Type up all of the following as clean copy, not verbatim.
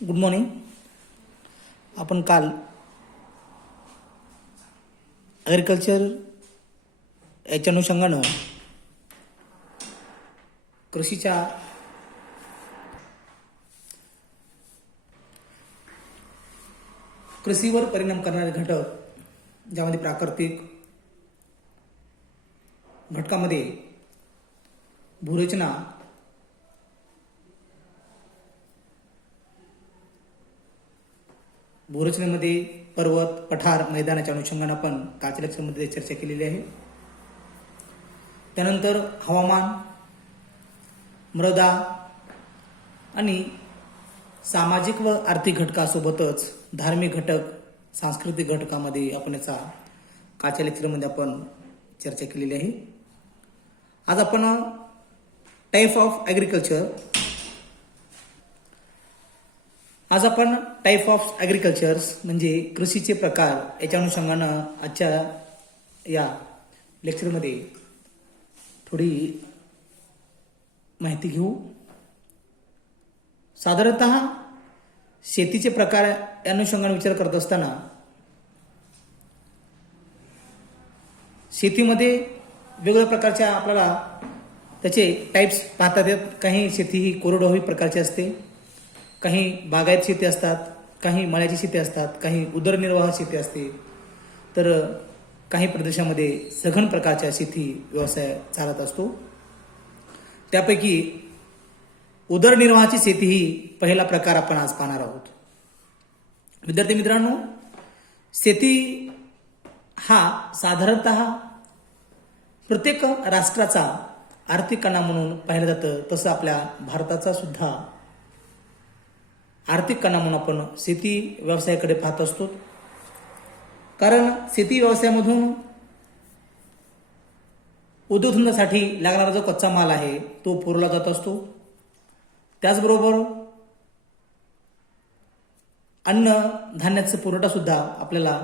Good morning. आपण काल agriculture याच्या अनुषंगानं कृषीच्या कृषीवर परिणाम करणारे घटक ज्यामध्ये प्राकृतिक घटकामध्ये भूरचना, भूरचनेमध्ये पर्वत, पठार, मैदानाच्या अनुषंगाने आपण कालच्या लेक्चरमध्ये चर्चा केलेली आहे. त्यानंतर हवामान, मृदा आणि सामाजिक व आर्थिक घटकासोबतच धार्मिक घटक, सांस्कृतिक घटकामध्ये आपण याचा कालच्या लेक्चरमध्ये आपण चर्चा केलेली आहे. आज आपण टाईप ऑफ ॲग्रिकल्चर्स म्हणजे कृषीचे प्रकार याच्या अनुषंगानं आजच्या या लेक्चरमध्ये थोडी माहिती घेऊ. साधारणतः शेतीचे प्रकार या अनुषंगाने विचार करत असताना शेतीमध्ये वेगवेगळ्या प्रकारच्या आपल्याला त्याचे टाईप्स पाहता येतात. काही शेती ही कोरडवाहू प्रकारची असते, काही बागायत शेती असतात, काही मळ्याची शेती असतात, काही उदरनिर्वाह शेती असते, तर काही प्रदेशामध्ये सघन प्रकारच्या शेती व्यवसाय चालत असतो. त्यापैकी उदरनिर्वाहाची शेती ही पहिला प्रकार आपण आज पाहणार आहोत. विद्यार्थी मित्रांनो, शेती हा साधारणतः प्रत्येक राष्ट्राचा आर्थिक कणा म्हणून पाहिलं जातं. तसं आपल्या भारताचा सुद्धा आर्थिक कणा म्हणून आपण शेती व्यवसायाकडे पाहत असतो. कारण शेती व्यवसायामधून उद्योगधंद्यासाठी लागणारा जो कच्चा माल आहे तो पुरवला जात असतो. त्याचबरोबर अन्न धान्याचा पुरवठा सुद्धा आपल्याला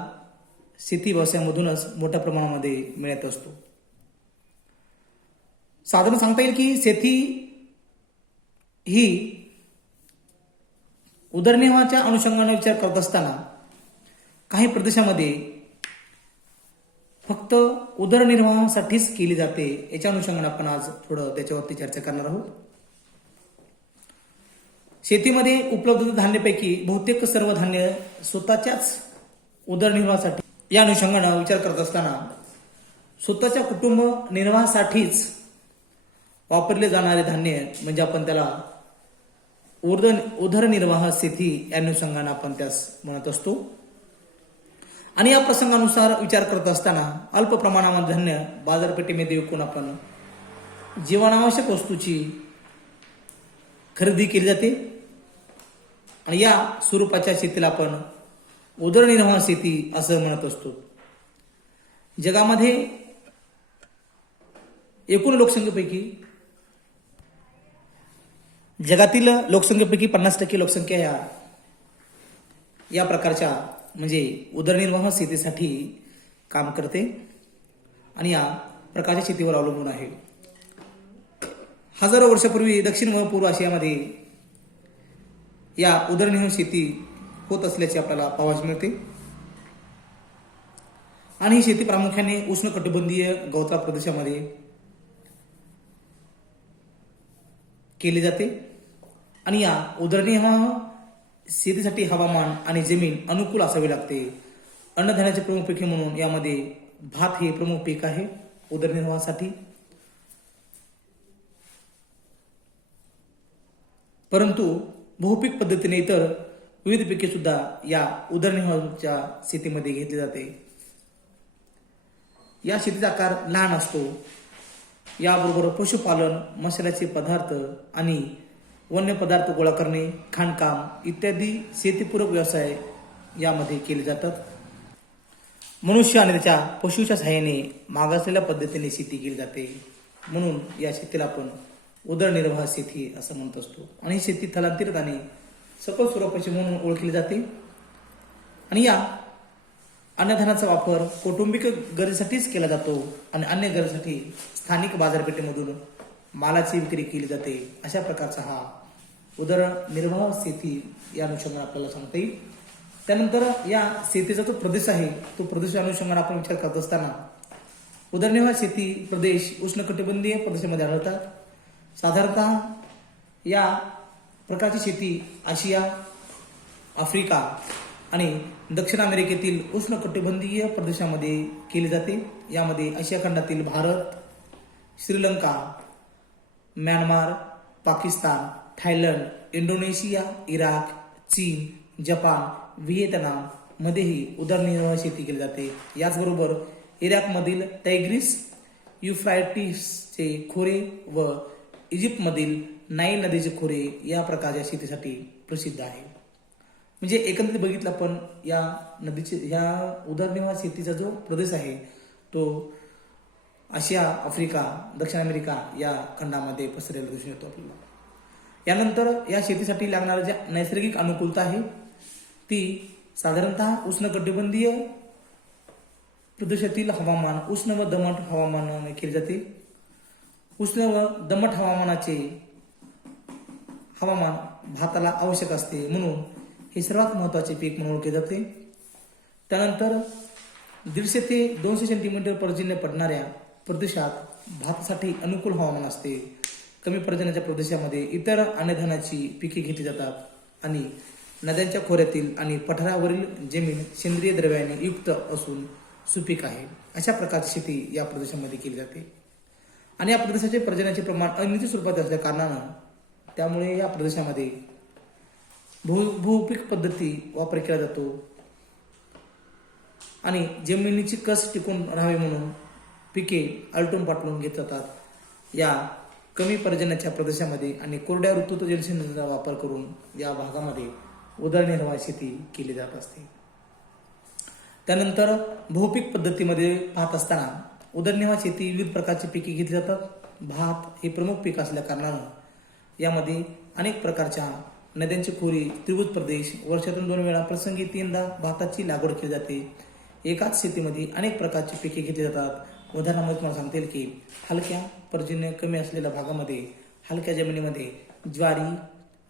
शेती व्यवसायामधूनच मोठ्या प्रमाणामध्ये मिळत असतो. साधारण सांगता येईल की शेती ही उदरनिर्वाहाच्या अनुषंगाने विचार करत असताना काही प्रदेशामध्ये फक्त उदरनिर्वाहासाठीच केली जाते. याच्या अनुषंगाने आपण आज थोडं त्याच्यावरती चर्चा करणार आहोत. शेतीमध्ये उपलब्ध धान्यापैकी बहुतेक सर्व धान्य स्वतःच्याच उदरनिर्वाहासाठी या अनुषंगाने विचार करत असताना स्वतःच्या कुटुंब निर्वाहासाठीच वापरले जाणारे धान्य म्हणजे आपण त्याला उदरनिर्वाह शेती या अनुषंगाने आपण त्यास म्हणत असतो. आणि या प्रसंगानुसार विचार करत असताना अल्प प्रमाणामध्ये धान्य बाजारपेठेमध्ये विकून आपण जीवनावश्यक वस्तूची खरेदी केली जाते. आणि या स्वरूपाच्या शेतीला आपण उदरनिर्वाह शेती असं म्हणत असतो. जगामध्ये एकूण लोकसंख्येपैकी जगातील लोकसंख्येपैकी 50% लोकसंख्या या प्रकारच्या म्हणजे उदरनिर्वाह शेतीसाठी काम करते आणि या प्रकारच्या शेतीवर अवलंबून आहे. हजारो वर्षापूर्वी दक्षिण व पूर्व आशियामध्ये या उदरनिर्वाह शेती होत असल्याचे आपल्याला पाहावयास मिळते. आणि ही शेती प्रामुख्याने उष्णकटिबंधीय गवताळ प्रदेशामध्ये केली जाते. आणि या उदरनिर्वाह शेतीसाठी हवामान आणि जमीन अनुकूल असावी लागते. अन्नधान्याचे प्रमुख पिके म्हणून यामध्ये भात हे प्रमुख पीक आहे उदरनिर्वाहासाठी. परंतु बहुपीक पद्धतीने इतर विविध पिके सुद्धा या उदरनिर्वाहाच्या शेतीमध्ये घेतली जाते. या शेतीचा आकार लहान असतो. याबरोबर पशुपालन, मसाल्याचे पदार्थ आणि वन्य पदार्थ गोळा करणे, खाणकाम इत्यादी शेतीपूरक व्यवसाय यामध्ये केले जातात. मनुष्य आणि त्याच्या पशुच्या सहाय्याने मागासलेल्या पद्धतीने शेती केली जाते. म्हणून या शेतीला आपण उदरनिर्वाह शेती असं म्हणत असतो. आणि ही शेती स्थलांतरित आणि सकल स्वरूपाची म्हणून ओळखली जाते. आणि या अन्नधान्याचा वापर कौटुंबिक गरजेसाठीच केला जातो आणि अन्य गरजेसाठी स्थानिक बाजारपेठेमधून मालाची विक्री केली जाते. अशा प्रकारचा हा उदरनिर्वाह शेती या अनुषंगाने आपल्याला सांगता येईल. त्यानंतर या शेतीचा जो प्रदेश आहे तो प्रदेश अनुषंगाने आपण विचार करत असताना उदरनिर्वाह शेती प्रदेश उष्णकटिबंधीय प्रदेशामध्ये आढळतात. साधारणतः या प्रकारची शेती आशिया, आफ्रिका आणि दक्षिण अमेरिकेतील उष्णकटिबंधीय प्रदेशामध्ये केली जाते. यामध्ये आशिया खंडातील Bharat, Sri Lanka, Myanmar, Pakistan, Thailand, Indonesia, Iraq, चीन, जपान, व्हिएतनाम मध्येही उदरनिर्वाह शेती केली जाते. याचबरोबर इराकमधील टायग्रिस युफ्रायटिसचे खोरे व इजिप्तमधील नाईल नदीचे खोरे या प्रकारच्या शेतीसाठी प्रसिद्ध आहे. म्हणजे एकंदरीत बघितलं आपण या नदीचे या उदरनिर्वाह शेतीचा जो प्रदेश आहे तो आशिया, आफ्रिका, दक्षिण अमेरिका या खंडामध्ये पसरलेला दिसून येतो आपल्याला. यानंतर या शेतीसाठी लागणाऱ्या ज्या नैसर्गिक अनुकूलता आहे ती साधारणतः उष्णकटिबंधीय प्रदेशातील हवामान उष्ण व दमट हवामानाने केले जाते. उष्ण व दमट हवामान भाताला आवश्यक असते, म्हणून हे सर्वात महत्त्वाचे पीक म्हणून ओळखले जाते. त्यानंतर 150 ते 200 सेंटीमीटर पर्जन्य पडणाऱ्या प्रदेशात भातासाठी अनुकूल हवामान असते. कमी पर्जन्याच्या प्रदेशामध्ये इतर अन्नधान्याची पिके घेतली जातात आणि नद्यांच्या खोऱ्यातील आणि पठारावरील जमीन सेंद्रिय द्रव्याने युक्त असून सुपीक आहे. अशा प्रकारची शेती या प्रदेशामध्ये केली जाते. आणि या प्रदेशाचे पर्जन्याचे प्रमाण अनियमित स्वरूपात असल्या कारणानं त्यामुळे या प्रदेशामध्ये बहुपीक पद्धती वापर केला जातो आणि जमिनीची कस टिकून राहावी म्हणून पिके आलटून पाटलून घेत जातात. या कमी पर्जन्याच्या प्रदेशामध्ये आणि कोरड्या ऋतूत जलसिंचनाचा वापर करून या भागामध्ये उदरनिर्वाह शेती केली जात असते. त्यानंतर बहुपीक पद्धतीमध्ये पाहत असताना उदरनिर्वाह शेती विविध प्रकारची पिके घेतली जातात. भात हे प्रमुख पीक असल्या कारणानं यामध्ये अनेक प्रकारच्या नद्यांची खोरी, त्रिभुज प्रदेश, वर्षातून 2 वेळा प्रसंगी 3दा भाताची लागवड केली जाते. एकाच शेतीमध्ये अनेक प्रकारची पिके घेतली जातात. उदाहरणामध्ये तुम्हाला सांगता येईल की हलक्या पर्जन्य कमी असलेल्या भागामध्ये हलक्या जमिनीमध्ये ज्वारी,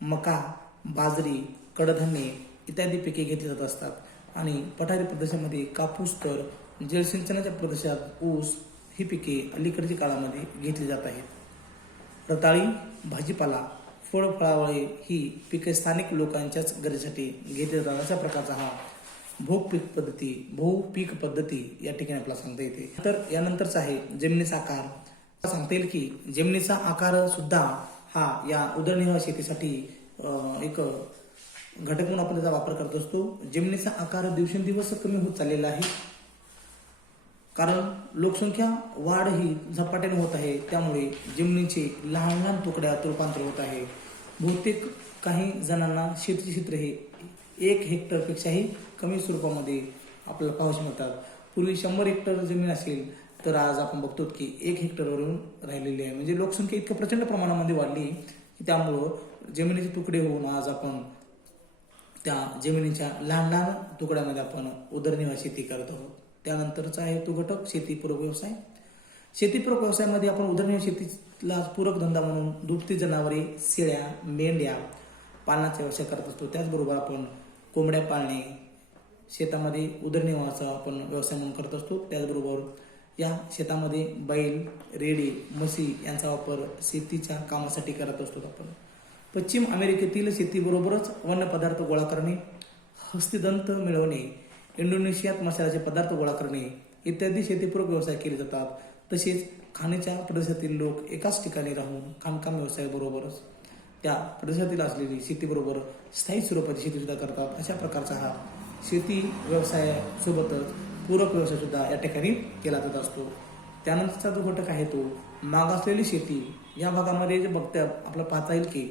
मका, बाजरी, कडधान्ये इत्यादी पिके घेतली जात असतात आणि पठारी प्रदेशामध्ये कापूस तर जलसिंचनाच्या प्रदेशात ऊस ही पिके अलीकडच्या काळामध्ये घेतली जात आहेत. रताळी, भाजीपाला, फळफळावळे ही पिके स्थानिक लोकांच्याच गरजेसाठी घेतली जातात. अशा प्रकारचा हा बहुपीक पद्धती या ठिकाणी आपल्याला सांगता येते. तर यानंतरचा आहे जमिनीचा आकार. सांगता येईल की जमिनीचा आकार सुद्धा हा या उदरनिर्वाह शेतीसाठी एक घटक म्हणून आपण त्याचा वापर करत असतो. जमिनीचा आकार दिवसेंदिवस कमी होत चाललेला आहे, कारण लोकसंख्या वाढ ही झपाट्याने होत आहे. त्यामुळे जमिनीचे लहान लहान तुकड्यात रूपांतर होत आहे. बहुतेक काही जणांना शेतीचे क्षेत्र हे 1 हेक्टरपेक्षाही कमी स्वरूपामध्ये आपल्याला पाहायला मिळतात. पूर्वी 100 हेक्टर जमीन असेल तर आज आपण बघतो की 1 हेक्टरवरून राहिलेली आहे. म्हणजे लोकसंख्या इतकं प्रचंड प्रमाणामध्ये वाढली की त्यामुळं जमिनीचे तुकडे होऊन आज आपण त्या जमिनीच्या लहान लहान तुकड्यामध्ये आपण उदरनिर्वाह शेती करत आहोत. त्यानंतरचा आहे तो घटक शेतीपूरक व्यवसाय. शेतीपूरक व्यवसायामध्ये आपण उदरनिर्वाह शेतीला पूरक धंदा म्हणून दुभती जनावरे, शेळ्या, मेंढ्या पालनाचा व्यवसाय करत असतो. त्याचबरोबर आपण कोंबड्या पाळणे शेतामध्ये उदरनिर्वाहाचा आपण व्यवसाय म्हणून करत असतो. त्याचबरोबर या शेतामध्ये बैल, रेडे, म्हशी यांचा वापर शेतीच्या कामासाठी करत असतो आपण. पश्चिम अमेरिकेतील शेतीबरोबरच वन्य पदार्थ गोळा करणे, हस्तिदंत मिळवणे, इंडोनेशियात मसाल्याचे पदार्थ गोळा करणे इत्यादी शेतीपूरक व्यवसाय केले जातात. तसेच खाणीच्या प्रदेशातील लोक एकाच ठिकाणी राहून खाणकाम व्यवसायाबरोबरच त्या प्रदेशातील असलेली शेतीबरोबर स्थायी स्वरूपाची शेती सुद्धा करतात. अशा प्रकारचा हा शेती व्यवसायासोबतच पूरक व्यवसाय सुद्धा या ठिकाणी केला जात असतो. त्यानंतरचा जो घटक आहे तो मागासलेली शेती. या भागामध्ये जे बघता आपल्याला पाहता येईल की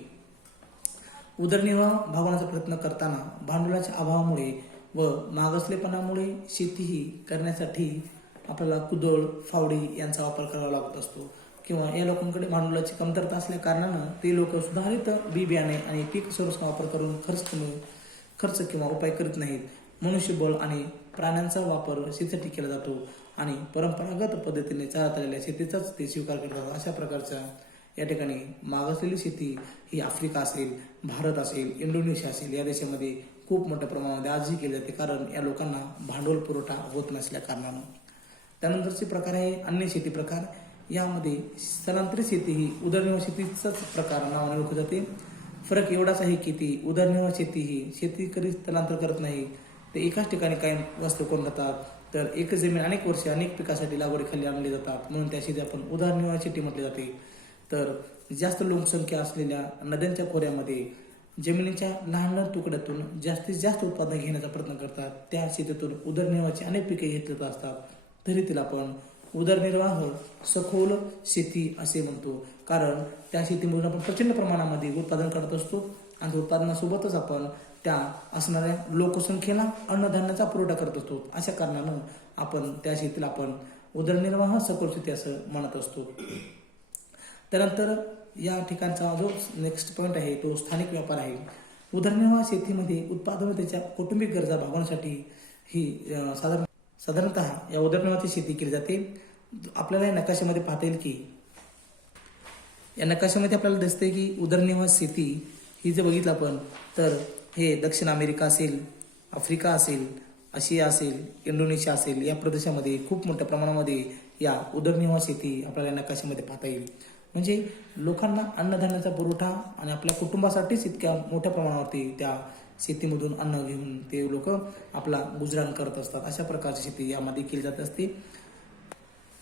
उदरनिर्वाह भागवण्याचा प्रयत्न करताना भांडवलाच्या अभावामुळे व मागासलेपणामुळे शेती ही करण्यासाठी आपल्याला कुदळ, फावडी यांचा वापर करावा लागत असतो किंवा या लोकांकडे भांडवलाची कमतरता असल्या कारणानं ते लोक सुधारित बी बियाणे आणि पीक संरक्षण वापर करून खर्च किंवा उपाय करीत नाहीत. मनुष्यबळ आणि प्राण्यांचा वापर शेतीसाठी केला जातो आणि परंपरागत पद्धतीने चालत आलेल्या शेतीचाच ते स्वीकार करतात. अशा प्रकारचा या ठिकाणी मागासलेली शेती ही आफ्रिका असेल, भारत असेल, इंडोनेशिया असेल या देशामध्ये खूप मोठ्या प्रमाणामध्ये आजही केली जाते, कारण या लोकांना भांडवल पुरवठा होत नसल्या कारणानं. त्यानंतरचे प्रकार आहे अन्य शेती प्रकार. यामध्ये स्थलांतरित शेती ही उदरनिर्वाह शेतीचाच प्रकार नावाने ओळखली जाते. फरक एवढाच आहे की ती उदरनिर्वाह शेती ही शेतकरी स्थलांतर करत नाही, ते एकाच ठिकाणी कायम वास्तव्य करून राहतात. तर एकच जमीन अनेक वर्षे अनेक पिकासाठी लागवडीखाली आणली जातात, म्हणून त्या शेती आपण उदरनिर्वाह शेती म्हटली जाते. तर जास्त लोकसंख्या असलेल्या नद्यांच्या खोऱ्यामध्ये जमिनीच्या लहान लहान तुकड्यातून जास्तीत जास्त उत्पादन घेण्याचा प्रयत्न करतात. त्या शेतीतून उदरनिर्वाहाची अनेक पिके घेतली जात असतात, तरी तिला आपण उदरनिर्वाह सखोल शेती असे म्हणतो, कारण त्या शेतीमधून आपण प्रचंड प्रमाणामध्ये उत्पादन करत असतो आणि उत्पादनासोबतच आपण त्या असणाऱ्या लोकसंख्येला अन्नधान्याचा पुरवठा करत असतो. अशा कारणानं आपण त्या शेतीला आपण उदरनिर्वाह सखोल शेती असं म्हणत असतो. त्यानंतर या ठिकाणचा जो नेक्स्ट पॉईंट आहे तो स्थानिक व्यापार आहे. उदरनिर्वाह शेतीमध्ये उत्पादनतेच्या कौटुंबिक गरजा भागवण्यासाठी ही साधारणतः या उदरनिर्वाहाची शेती केली जाते. आपल्याला या नकाशामध्ये पाहता येईल की या नकाशामध्ये आपल्याला दिसते की उदरनिर्वाह शेती ही जर बघितलं आपण तर हे दक्षिण अमेरिका असेल, आफ्रिका असेल, आशिया असेल, इंडोनेशिया असेल या प्रदेशामध्ये खूप मोठ्या प्रमाणामध्ये या उदरनिर्वाह शेती आपल्याला नकाशामध्ये पाहता येईल. म्हणजे लोकांना अन्नधान्याचा पुरवठा आणि आपल्या कुटुंबासाठीच इतक्या मोठ्या प्रमाणावरती त्या शेतीमधून अन्न घेऊन ते लोक आपला गुजराण करत असतात. अशा प्रकारची शेती यामध्ये केली जात असते.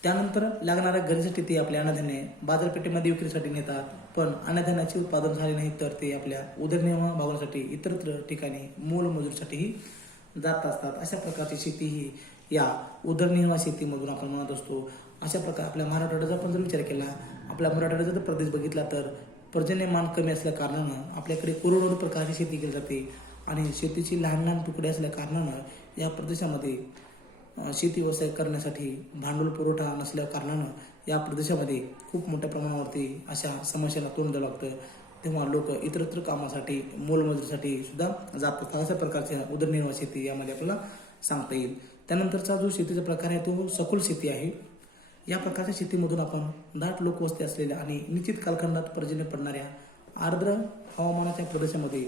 त्यानंतर लागणाऱ्या गरजेसाठी ते आपले अन्नधान्य बाजारपेठेमध्ये विक्रीसाठी नेतात, पण अन्नधान्याचे उत्पादन झाले नाही तर ते आपल्या उदरनिर्वाह भागवण्यासाठी इतरत्र ठिकाणी मोलमजुरीसाठीही जात असतात. अशा प्रकारची शेती ही या उदरनिर्वाह शेतीमधून आपण म्हणत असतो. अशा प्रकारे आपल्या मराठवाड्याचा आपण जर विचार केला, आपल्या मराठवाड्याचा जर प्रदेश बघितला तर पर्जन्यमान कमी असल्या कारणानं आपल्याकडे कोरडवाहू प्रकारची शेती केली जाते आणि शेतीची लहान लहान तुकडे असल्या कारणानं या प्रदेशामध्ये शेती व्यवसाय करण्यासाठी भांडवल पुरवठा नसल्या कारणानं या प्रदेशामध्ये खूप मोठ्या प्रमाणावरती अशा समस्यांना तोंड द्यावं लागतं. तेव्हा लोक इतरत्र कामासाठी मोलमजुरीसाठी सुद्धा जातात. अशा प्रकारच्या उदरनिर्वाह शेती यामध्ये आपल्याला सांगता येईल. त्यानंतरचा जो शेतीचा प्रकार आहे तो सखोल शेती आहे. या प्रकारच्या शेतीमधून आपण दाट लोकवस्ती असलेल्या आणि निश्चित कालखंडात पर्जन्य पडणाऱ्या आर्द्र हवामानाच्या प्रदेशामध्ये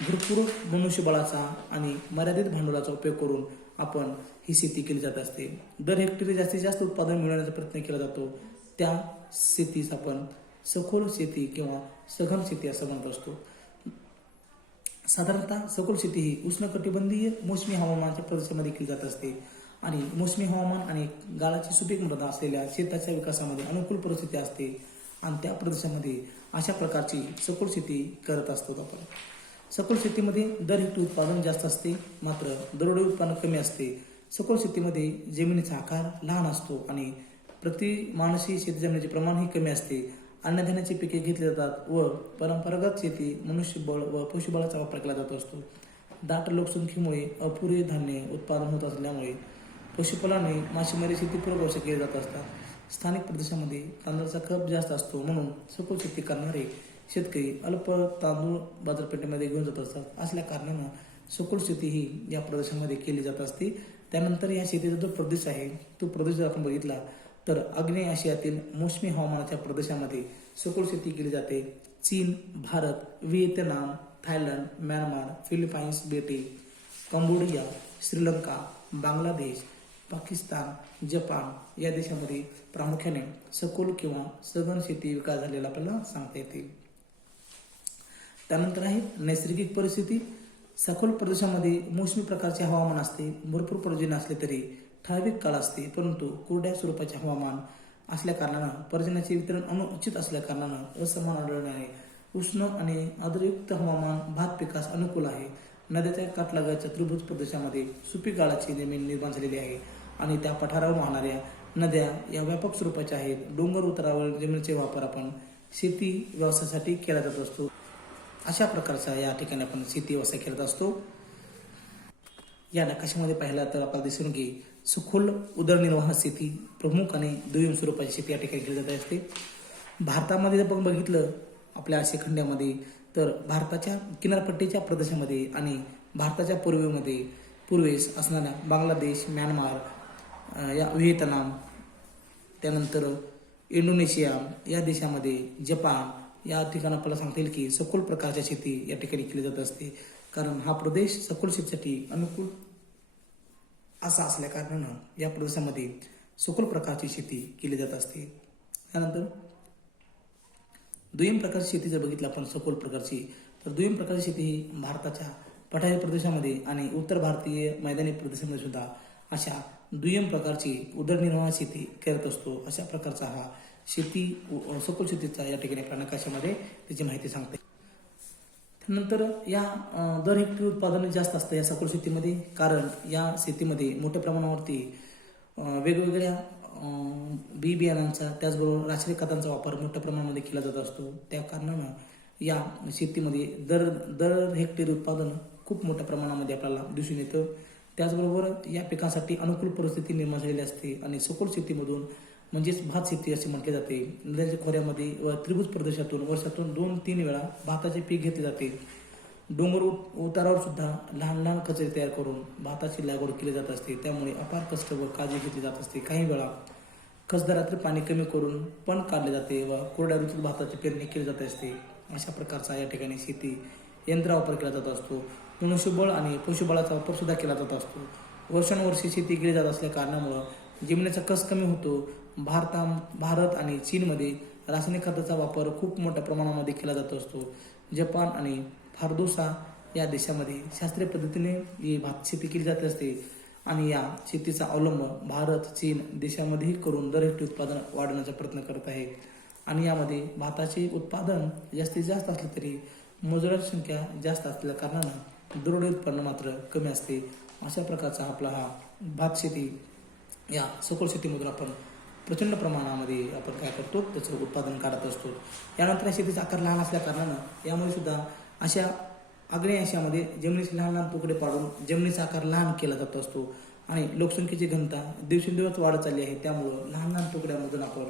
भरपूर मनुष्यबळाचा आणि मर्यादित भांडवलाचा उपयोग करून आपण ही शेती केली जात असते. दर हेक्टरी जास्तीत जास्त उत्पादन मिळवण्याचा प्रयत्न केला जातो. त्या शेतीस आपण सखोल शेती किंवा सघन शेती असं म्हणत असतो. साधारणतः सखोल शेती ही उष्णकटिबंधीय मोसमी हवामानाच्या प्रदेशामध्ये केली जात असते आणि मोसमी हवामान आणि गाळाची सुपीक मृदा असलेल्या शेताच्या विकासामध्ये अनुकूल परिस्थिती असते आणि त्या प्रदेशामध्ये अशा प्रकारची सखोल शेती करत असतो आपण. सखोल शेतीमध्ये दर हेक्टरी उत्पादन जास्त असते, मात्र दरडोई उत्पादन कमी असते. सखोल शेतीमध्ये जमिनीचा आकार लहान असतो आणि प्रति माणसी शेती जमिनीचे प्रमाणही कमी असते. अन्नधान्याची पिके घेतली जातात व परंपरागत शेती मनुष्यबळ व पशुबळाचा वापर केला जात असतो. दाट लोकसंख्येमुळे अपुरे धान्य उत्पादन होत असल्यामुळे पशुपालनाने मासेमारी शेती पूरक व्यवसाय केले जात असतात. स्थानिक प्रदेशामध्ये तांदळाचा खप जास्त असतो, म्हणून सखोल शेती करणारे शेतकरी अल्प तांदूळ बाजारपेठेमध्ये घेऊन जात असतात. असल्या कारणानं सखोल शेती ही या प्रदेशामध्ये केली जात असते. त्यानंतर या शेतीचा जो प्रदेश आहे तो प्रदेश जर आपण बघितला तर आग्नेय आशियातील मोसमी हवामानाच्या प्रदेशामध्ये सखोल शेती केली जाते. चीन, Bharat, Vietnam, Thailand, Myanmar, Philippines बेटे, कंबोडिया, श्रीलंका, बांगलादेश, पाकिस्तान, जपान या देशामध्ये प्रामुख्याने सखोल किंवा सघन शेती विकास झालेला आपल्याला सांगता येते. त्यानंतर आहे नैसर्गिक परिस्थिती. सखोल प्रदेशामध्ये मोसमी प्रकारचे हवामान असते. भरपूर पर्जन्य असले तरी ठराविक काळ असते, परंतु कोरड्या स्वरूपाचे हवामान असल्या कारणानं पर्जन्याचे वितरण अनुचित असल्या कारणानं असमान आढळणे आहे. उष्ण आणि आर्द्रयुक्त हवामान भात पिकास अनुकूल आहे. नद्याच्या काठलागाच्या त्रिभुज प्रदेशामध्ये सुपीक गाळाची जमीन निर्माण झालेली आहे आणि त्या पठारावर वाहणाऱ्या नद्या या व्यापक स्वरूपाच्या आहेत. डोंगर उतारावर जमिनीचे वापर आपण शेती व्यवसायासाठी केला जात असतो. अशा प्रकारचा या ठिकाणी आपण शेती व्यवसाय करत असतो. या नकाशामध्ये पाहिला तर आपल्याला दिसून की सखोल उदरनिर्वाह शेती प्रमुख आणि दुय्यम स्वरूपाची शेती या ठिकाणी केली जात असते. भारतामध्ये जर आपण बघितलं आपल्या आशिया खंडामध्ये तर भारताच्या किनारपट्टीच्या प्रदेशामध्ये आणि भारताच्या पूर्वेस असणाऱ्या बांगलादेश, म्यानमार, या व्हिएतनाम, त्यानंतर इंडोनेशिया या देशामध्ये, जपान या ठिकाणी आपल्याला सांगता येईल की सखोल प्रकारच्या शेती या ठिकाणी केली जात असते. कारण हा प्रदेश सखोल शेतीसाठी अनुकूल असा असल्या कारणानं या प्रदेशामध्ये सखोल प्रकारची शेती केली जात असते. त्यानंतर दुय्यम प्रकारची शेती जर बघितलं आपण सखोल प्रकारची, तर दुय्यम प्रकारची शेती ही भारताच्या पठारी प्रदेशामध्ये आणि उत्तर भारतीय मैदानी प्रदेशामध्ये सुद्धा अशा दुय्यम प्रकारची उदरनिर्वाह शेती करत असतो. अशा प्रकारचा हा शेती सखोल शेतीचा या ठिकाणी आपल्या नकाशामध्ये त्याची माहिती सांगते. त्यानंतर या दर हेक्टरी उत्पादन जास्त असतं या सखोल शेतीमध्ये, कारण या शेतीमध्ये मोठ्या प्रमाणावरती वेगवेगळ्या बी बियाणांचा त्याचबरोबर रासायनिक खतांचा वापर मोठ्या प्रमाणामध्ये केला जात असतो. त्या कारणानं या शेतीमध्ये दर हेक्टरी उत्पादन खूप मोठ्या प्रमाणामध्ये आपल्याला दिसून येतं. त्याचबरोबर या पिकांसाठी अनुकूल परिस्थिती निर्माण झालेली असते आणि सखोल शेतीमधून म्हणजेच भात शेती असे म्हटले जाते. नद्याच्या खोऱ्यामध्ये व त्रिभुज प्रदेशातून वर्षातून 2-3 वेळा भाताचे पीक घेतले जाते. डोंगर उतारावर सुद्धा लहान लहान कचरे तयार करून भाताची लागवड केली जात असते. त्यामुळे अपार कष्ट व काळजी घेतली जात असते. काही वेळा कसदारातील पाणी कमी करून पण काढले जाते व कोरड्या ऋतूत भाताची पेरणी केली जात असते. अशा प्रकारचा या ठिकाणी शेती यंत्र वापर केला जात असतो. मनुष्यबळ आणि पशुबळाचा वापर सुद्धा केला जात असतो. वर्षानुवर्षे शेती केली जात असल्या कारणामुळं जमिनीचा कस कमी होतो. भारत आणि चीनमध्ये रासायनिक खताचा वापर खूप मोठ्या प्रमाणामध्ये केला जात असतो. जपान आणि फार्दोसा या देशामध्ये शास्त्रीय पद्धतीने ही भात शेती केली जात असते आणि या शेतीचा अवलंब भारत, चीन देशामध्येही करून दर हेक्टरी उत्पादन वाढवण्याचा प्रयत्न करत आहे. आणि यामध्ये भाताचे उत्पादन जास्तीत जास्त असले तरी मजुरांची संख्या जास्त असलेल्या कारणानं दरडोई उत्पन्न मात्र कमी असते. अशा प्रकारचा आपला हा भात शेती या सखोल शेतीमधून आपण प्रचंड प्रमाणामध्ये आपण काय करतो त्याचं उत्पादन काढत असतो. यानंतर या शेतीचा आकार लहान असल्या कारणानं यामध्ये सुद्धा अशा आग्नेय आशियामध्ये जमिनीचे लहान लहान तुकडे पाडून जमिनीचा आकार लहान केला जात असतो आणि लोकसंख्येची घनता दिवसेंदिवस वाढत चालली आहे. त्यामुळं लहान लहान तुकड्यामधून आपण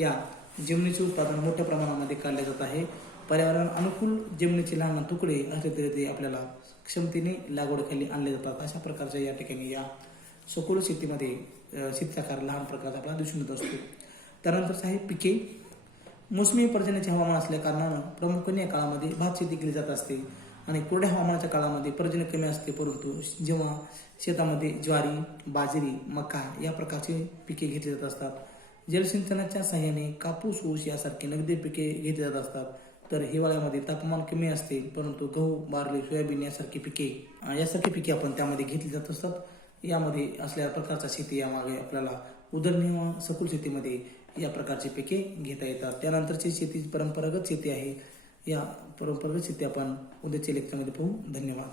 या जमिनीचे उत्पादन मोठ्या प्रमाणामध्ये काढले जात आहे. पर्यावरण अनुकूल जमिनीचे लहान लहान तुकडे असे तरी ते आपल्याला क्षमतेने लागवडीखाली आणले जातात. अशा प्रकारच्या या ठिकाणी या सखोल शेतीमध्ये शेतीचा आकार लहान प्रकारचा आपल्याला दिसून येत असतो. त्यानंतर आहे पिके. मोसमी पर्जन्याचे हवामान असल्या कारणानं प्रामुख्याने या काळामध्ये भात शेती केली जात असते आणि कोरड्या हवामानाच्या काळामध्ये पर्जन्य कमी असते. परंतु जेव्हा शेतामध्ये ज्वारी, बाजरी, मका या प्रकारचे पिके घेतली जात असतात. जलसिंचनाच्या सहाय्याने कापूस, ऊस यासारखी नगदी पिके घेतली जात असतात. तर हिवाळ्यामध्ये तापमान कमी असते परंतु गहू, बार्ली, सोयाबीन यासारखी पिके आपण त्यामध्ये घेतली जात असतात. यामध्ये असल्या प्रकारचा शेती यामागे आपल्याला उदरनिर्वाह सखोल शेतीमध्ये या प्रकारची पिके घेता येतात. त्यानंतरची शेती परंपरागत शेती आहे. या परंपरागत शेती आपण उद्याच्या लेक्चरमध्ये पाहू. धन्यवाद.